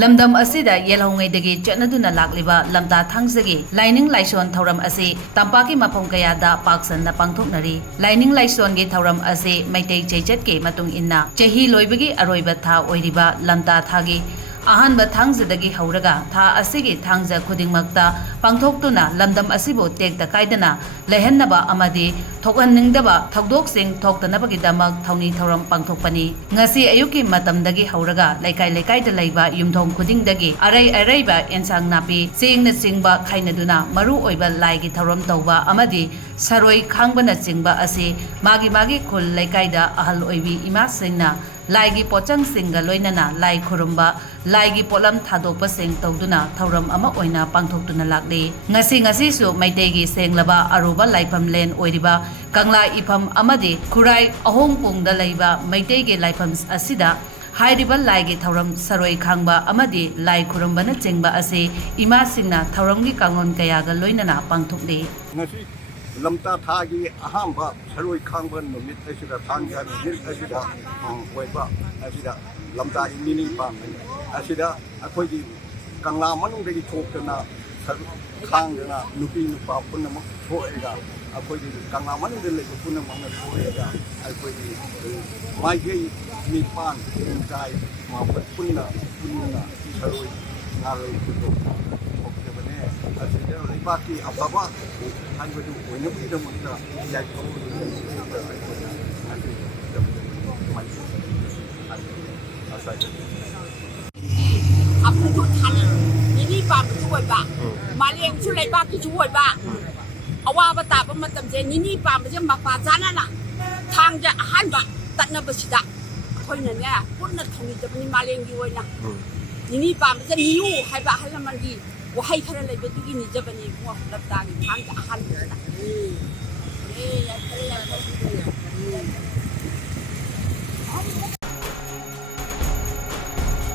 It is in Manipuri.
ꯂꯝꯗꯝ ꯑꯁꯤꯗ ꯌꯦꯜꯍꯧꯉꯩꯗꯒꯤ ꯆꯠꯅꯗꯨꯅ ꯂꯥꯛꯂꯤꯕ ꯂꯝꯇꯥ ꯊꯥꯡꯖꯒꯤ ꯂꯥꯏꯅꯤꯡ ꯂꯥꯏꯁꯣꯟ ꯊꯧꯔꯝ ꯑꯁꯤ ꯇꯝꯄꯥꯛꯀꯤ ꯃꯐꯝ ꯀꯌꯥꯗ ꯄꯥꯛ ꯁꯟꯅ ꯄꯥꯡꯊꯣꯛꯅꯔꯤ꯫ ꯂꯥꯏꯅꯤꯡ ꯂꯥꯏꯁꯣꯟꯒꯤ ꯊꯧꯔꯝ ꯑꯁꯤ ꯃꯩꯇꯩ ꯆꯩꯆꯠꯀꯤ ꯃꯇꯨꯡ ꯏꯟꯅ ꯆꯍꯤ ꯂꯣꯏꯕꯒꯤ ꯑꯔꯣꯏꯕ ꯊꯥ ꯑꯣꯏꯔꯤꯕ ꯂꯝꯇꯥ ꯊꯥꯒꯤ ꯑꯍꯥꯟꯕ ꯊꯥꯡꯖꯗꯒꯤ ꯍꯧꯔꯒ ꯊꯥ ꯑꯁꯤꯒꯤ ꯊꯥꯡꯖ ꯈꯨꯗꯤꯡꯃꯛꯇ ꯄꯥꯡꯊꯣꯛꯇꯨꯅ ꯂꯝꯗꯝ ꯑꯁꯤꯕꯨ ꯇꯦꯛꯇ ꯀꯥꯏꯗꯅ ꯂꯩꯍꯟꯅꯕ ꯑꯃꯗꯤ ꯊꯣꯛꯍꯟꯅꯤꯡꯗꯕ ꯊꯧꯗꯣꯛꯁꯤꯡ ꯊꯣꯛꯇꯅꯕꯒꯤꯗꯃꯛ ꯊꯧꯅꯤ ꯊꯧꯔꯝ ꯄꯥꯡꯊꯣꯛꯄꯅꯤ꯫ ꯉꯁꯤ ꯑꯌꯨꯛꯀꯤ ꯃꯇꯝꯗꯒꯤ ꯍꯧꯔꯒ ꯂꯩꯀꯥꯏ ꯂꯩꯀꯥꯏꯗ ꯂꯩꯕ ꯌꯨꯝꯊꯣꯡ ꯈꯨꯗꯤꯡꯗꯒꯤ ꯑꯔꯩ ꯑꯔꯩꯕ ꯑꯦꯟꯁꯥꯡ ꯅꯥꯄꯤ ꯆꯦꯡꯅꯆꯤꯡꯕ ꯈꯥꯏꯅꯗꯨꯅ ꯃꯔꯨ ꯑꯣꯏꯕ ꯂꯥꯏꯒꯤ ꯊꯧꯔꯝ ꯇꯧꯕ ꯑꯃꯗꯤ ꯁꯔꯣꯏ ꯈꯥꯡꯕꯅꯆꯤꯡꯕ ꯑꯁꯤ ꯃꯥꯒꯤ ꯈꯨꯜ ꯂꯩꯀꯥꯏꯗ ꯑꯍꯜ ꯑꯣꯏꯕꯤ ꯏꯃꯥꯁꯤꯡꯅ ꯂꯥꯏꯒꯤ ꯄꯣꯠꯆꯪꯁꯤꯡꯒ ꯂꯣꯏꯅꯅ ꯂꯥꯏ ꯈꯨꯔꯨꯝꯕ ꯂꯥꯏꯒꯤ ꯄꯣꯠꯂꯝ ꯊꯥꯗꯣꯛꯄꯁꯤꯡ ꯇꯧꯗꯨꯅ ꯊꯧꯔꯝ ꯑꯃ ꯑꯣꯏꯅ ꯄꯥꯡꯊꯣꯛꯇꯨꯅ ꯂꯥꯛꯂꯤ꯫ ꯉꯁꯤꯁꯨ ꯃꯩꯇꯩꯒꯤ ꯁꯦꯡꯂꯕ ꯑꯔꯨꯕ ꯂꯥꯏꯐꯝ ꯂꯦꯟ ꯑꯣꯏꯔꯤꯕ ꯀꯪꯂꯥ ꯏꯐꯝ ꯑꯃꯗꯤ ꯈꯨꯔꯥꯏ ꯑꯍꯣꯡꯄꯨꯡꯗ ꯂꯩꯕ ꯃꯩꯇꯩꯒꯤ ꯂꯥꯏꯐꯝ ꯑꯁꯤꯗ ꯍꯥꯏꯔꯤꯕ ꯂꯥꯏꯒꯤ ꯊꯧꯔꯝ ꯁꯔꯣꯏ ꯈꯥꯡꯕ ꯑꯃꯗꯤ ꯂꯥꯏ ꯈꯨꯔꯨꯝꯕꯅꯆꯤꯡꯕ ꯑꯁꯤ ꯏꯃꯥꯁꯤꯡꯅ ꯊꯧꯔꯝꯒꯤ ꯀꯥꯡꯂꯣꯟ ꯀꯌꯥꯒ ꯂꯣꯏꯅꯅ ꯄꯥꯡꯊꯣꯛꯂꯤ꯫ ꯉꯁꯤ ꯂꯝꯇꯥ ꯊꯥꯒꯤ ꯑꯍꯥꯟꯕ ꯁꯔꯣꯏ ꯈꯥꯡꯕ ꯅꯨꯃꯤꯠ ꯑꯁꯤꯗ ꯊꯥꯡꯖ ꯅꯨꯃꯤꯠ ꯑꯁꯤꯗ ꯑꯣꯏꯕ ꯑꯁꯤꯗ ꯂꯝꯇꯥꯒꯤ ꯅꯤꯅꯤ ꯄꯥꯟꯕꯅꯤ꯫ ꯑꯁꯤꯗ ꯑꯩꯈꯣꯏꯒꯤ ꯀꯪꯂꯥ ꯃꯅꯨꯡꯗꯒꯤ ꯊꯣꯛꯇꯨꯅ ꯈꯥꯡꯗꯨꯅ ꯅꯨꯄꯤ ꯅꯨꯄꯥ ꯄꯨꯝꯅꯃꯛ ꯊꯣꯛꯑꯒ ꯑꯩꯈꯣꯏꯒꯤ ꯀꯪꯂꯥ ꯃꯅꯨꯡꯗ ꯂꯩꯕ ꯄꯨꯝꯅꯃꯛꯅ ꯊꯣꯛꯑꯒ ꯑꯩꯈꯣꯏꯒꯤ ꯃꯥꯏꯀꯩ ꯅꯤꯄꯥꯟ ꯄꯨꯡꯆꯥꯏ ꯃꯥꯄꯟ ꯄꯨꯟꯅ ꯁꯔꯣꯏ ꯉꯥꯔꯣꯏ ꯊꯣꯛꯆꯕꯅꯦ꯫ ꯑꯁꯤꯗ ꯂꯩꯕꯥꯛꯀꯤ ꯑꯐꯕ ꯍꯥꯏꯕꯗꯨ ꯑꯣꯏꯅꯕꯒꯤꯗꯃꯛꯇ ꯑꯩꯈꯣꯏꯁꯨ ꯅꯤꯅꯤ ꯄꯥꯟꯕꯁꯨ ꯑꯣꯏꯕ ꯃꯥꯂꯦꯝꯁꯨ ꯂꯩꯕꯥꯛꯀꯤꯁꯨ ꯑꯣꯏꯕ ꯑꯋꯥꯕ ꯇꯥꯕ ꯃꯇꯝꯁꯦ ꯅꯤꯅꯤ ꯄꯥꯟꯕꯁꯦ ꯃꯄꯥ ꯆꯥꯅꯅ ꯊꯥꯡꯖ ꯑꯍꯥꯟꯕ ꯇꯠꯅꯕꯁꯤꯗ ꯑꯩꯈꯣꯏꯅꯅꯦ ꯄꯨꯟꯅ ꯊꯧꯅꯤꯖꯕꯅꯤ꯫ ꯃꯥꯂꯦꯝꯒꯤ ꯑꯣꯏꯅ ꯅꯤꯅꯤ ꯄꯥꯟꯕꯁꯦ ꯅꯤꯌꯨ ꯍꯥꯏꯕ ꯑꯍꯜ ꯂꯃꯟꯒꯤ ꯋꯥꯍꯩ ꯈꯔ ꯂꯩꯕꯗꯨꯒꯤ ꯅꯤꯖꯕꯅꯤ ꯂꯝꯇꯥꯒꯤ ꯊꯥꯡꯖ ꯑꯍꯥꯟꯕꯁꯤꯗ꯫